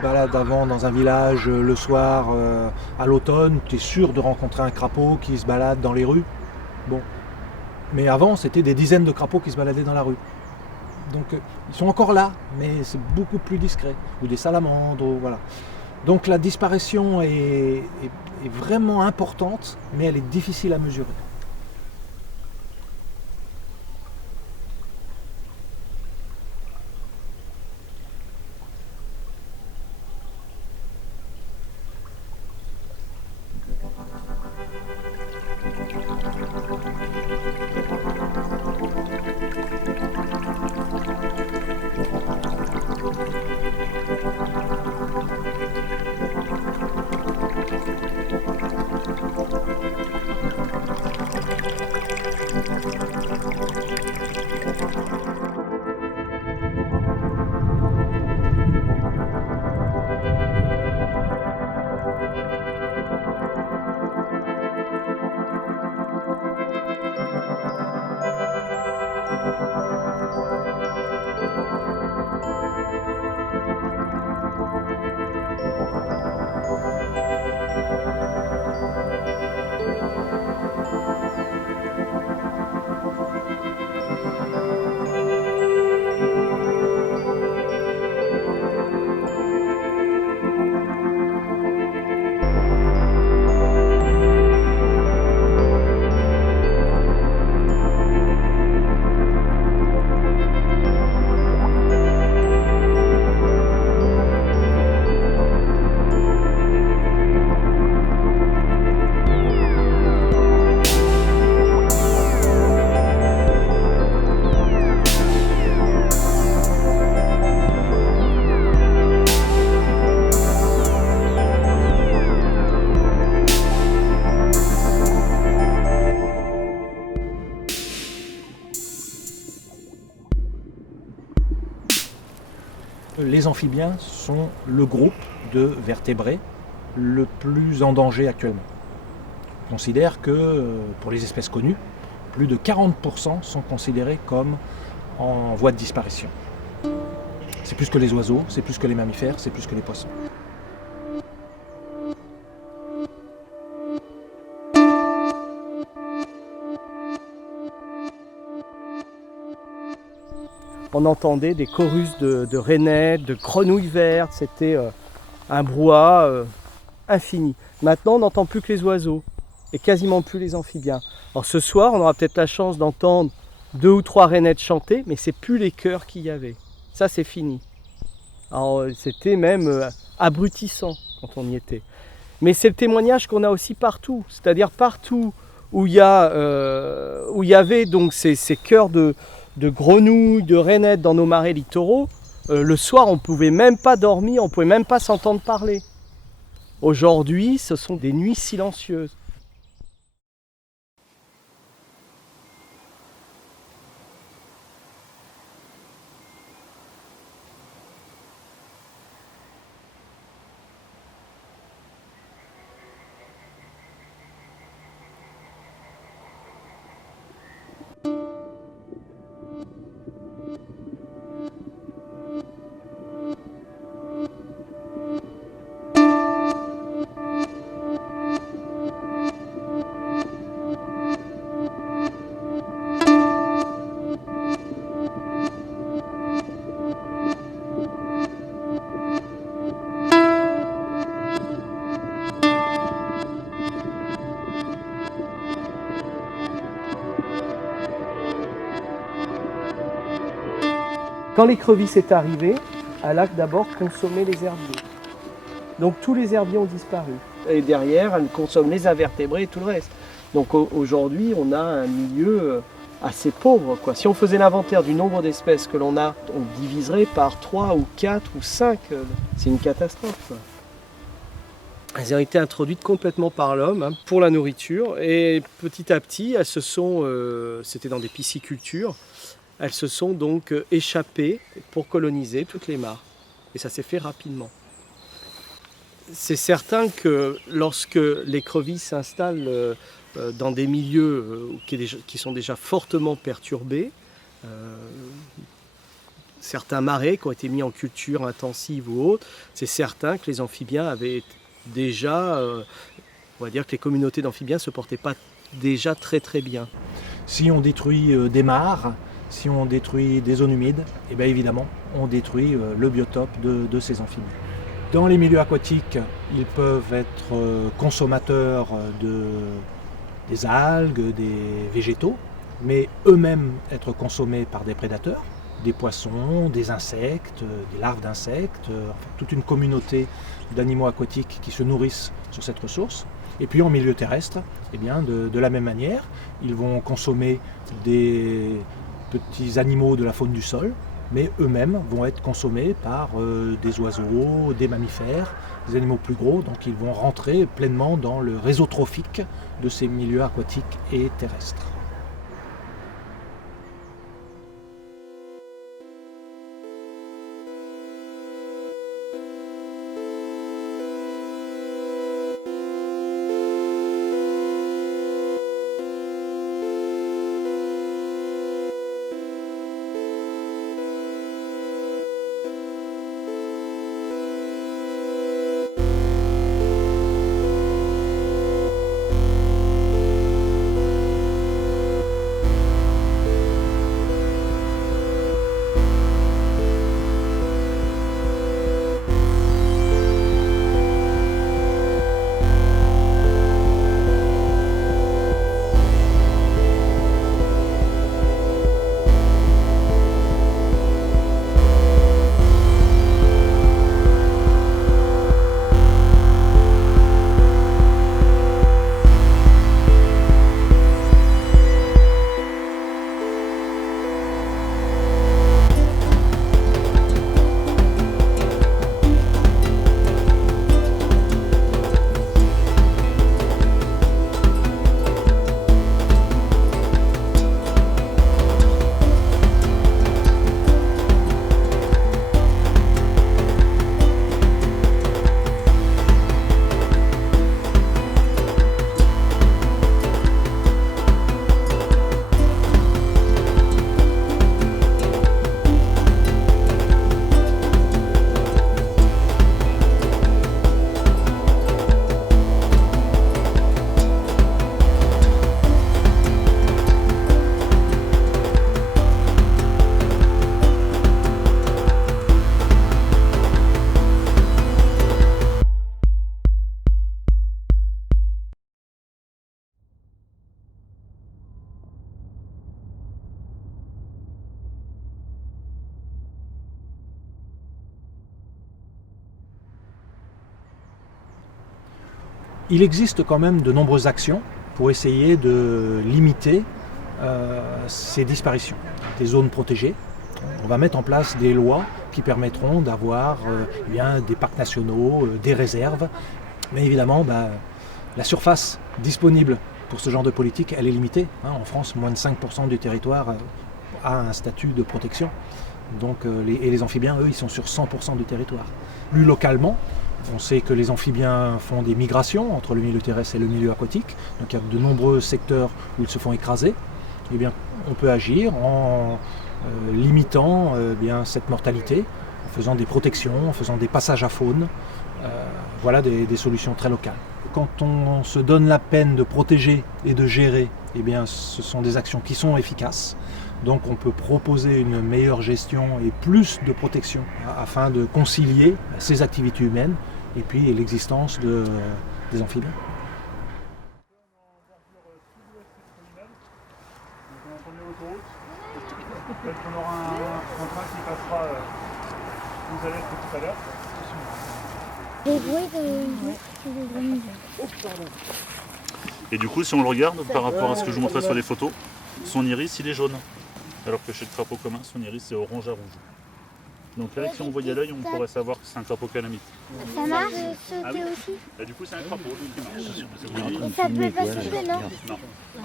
balades avant dans un village le soir à l'automne, tu es sûr de rencontrer un crapaud qui se balade dans les rues. Bon. Mais avant, c'était des dizaines de crapauds qui se baladaient dans la rue. Donc ils sont encore là, mais c'est beaucoup plus discret. Ou des salamandres, voilà. Donc la disparition est vraiment importante, mais elle est difficile à mesurer. Les amphibiens sont le groupe de vertébrés le plus en danger actuellement. On considère que, pour les espèces connues, plus de 40% sont considérés comme en voie de disparition. C'est plus que les oiseaux, c'est plus que les mammifères, c'est plus que les poissons. On entendait des chorus de rainettes, de grenouilles vertes, c'était un brouhaha infini. Maintenant, on n'entend plus que les oiseaux et quasiment plus les amphibiens. Alors ce soir, on aura peut-être la chance d'entendre 2 ou 3 rainettes chanter, mais c'est plus les chœurs qu'il y avait. Ça, c'est fini. Alors c'était même abrutissant quand on y était. Mais c'est le témoignage qu'on a aussi partout, c'est-à-dire partout où il y avait donc ces chœurs de grenouilles, de rainettes dans nos marais littoraux, le soir on ne pouvait même pas dormir, on ne pouvait même pas s'entendre parler. Aujourd'hui, ce sont des nuits silencieuses. Quand l'écrevisse est arrivée, elle a d'abord consommé les herbiers. Donc tous les herbiers ont disparu. Et derrière, elle consomme les invertébrés et tout le reste. Donc aujourd'hui, on a un milieu assez pauvre, quoi. Si on faisait l'inventaire du nombre d'espèces que l'on a, on diviserait par 3 ou 4 ou 5. C'est une catastrophe, quoi. Elles ont été introduites complètement par l'homme pour la nourriture. Et petit à petit, elles se sont, c'était dans des piscicultures, elles se sont donc échappées pour coloniser toutes les mares. Et ça s'est fait rapidement. C'est certain que lorsque l'écrevisse s'installe dans des milieux qui sont déjà fortement perturbés, certains marais qui ont été mis en culture intensive ou autre, c'est certain que les amphibiens avaient déjà, on va dire que les communautés d'amphibiens ne se portaient pas déjà très très bien. Si on détruit des mares, si on détruit des zones humides, et bien évidemment, on détruit le biotope de ces amphibiens. Dans les milieux aquatiques, ils peuvent être consommateurs des algues, des végétaux, mais eux-mêmes être consommés par des prédateurs, des poissons, des insectes, des larves d'insectes, enfin, toute une communauté d'animaux aquatiques qui se nourrissent sur cette ressource. Et puis en milieu terrestre, eh bien, de la même manière, ils vont consommer des petits animaux de la faune du sol, mais eux-mêmes vont être consommés par des oiseaux, des mammifères, des animaux plus gros, donc ils vont rentrer pleinement dans le réseau trophique de ces milieux aquatiques et terrestres. Il existe quand même de nombreuses actions pour essayer de limiter ces disparitions. Des zones protégées. On va mettre en place des lois qui permettront d'avoir des parcs nationaux, des réserves. Mais évidemment, la surface disponible pour ce genre de politique, elle est limitée. En France, moins de 5% du territoire a un statut de protection. Donc, et les amphibiens, eux, ils sont sur 100% du territoire. Plus localement, on sait que les amphibiens font des migrations entre le milieu terrestre et le milieu aquatique. Donc il y a de nombreux secteurs où ils se font écraser. Eh bien, on peut agir en limitant cette mortalité, en faisant des protections, en faisant des passages à faune. Voilà des solutions très locales. Quand on se donne la peine de protéger et de gérer, eh bien, ce sont des actions qui sont efficaces. Donc on peut proposer une meilleure gestion et plus de protection afin de concilier ces activités humaines et puis l'existence des amphibiens. Peut-être qu'on aura un train qui passera vous allez tout à l'heure. Et du coup, si on le regarde par rapport à ce que je vous montrais sur les photos, son iris il est jaune. Alors que chez le crapaud commun, son iris est orange à rouge. Donc là, si on voyait l'œil, on pourrait savoir que c'est un crapaud calamite. Ça marche sauter aussi. Et du coup, c'est un crapaud qui marche. Et ça peut pas sauter, non? Non.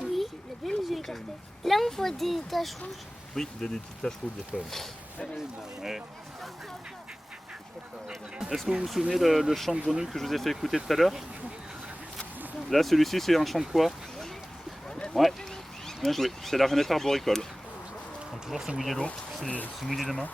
Oui, les yeux écartés. Là, on voit des taches rouges. Oui, il y a des petites taches rouges des fois. Ouais. Est-ce que vous vous souvenez le chant de grenouille que je vous ai fait écouter tout à l'heure? Là, celui-ci, c'est un chant de quoi? Ouais, bien joué. C'est la rainette arboricole. Donc toujours se mouiller l'eau, se mouiller les mains.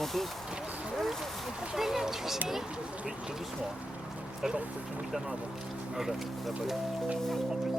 ventouse? On peut la toucher. Oui, tout doucement. Hein. Attends, faut que tu mouilles ta main avant. Voilà, là, voilà. En plus,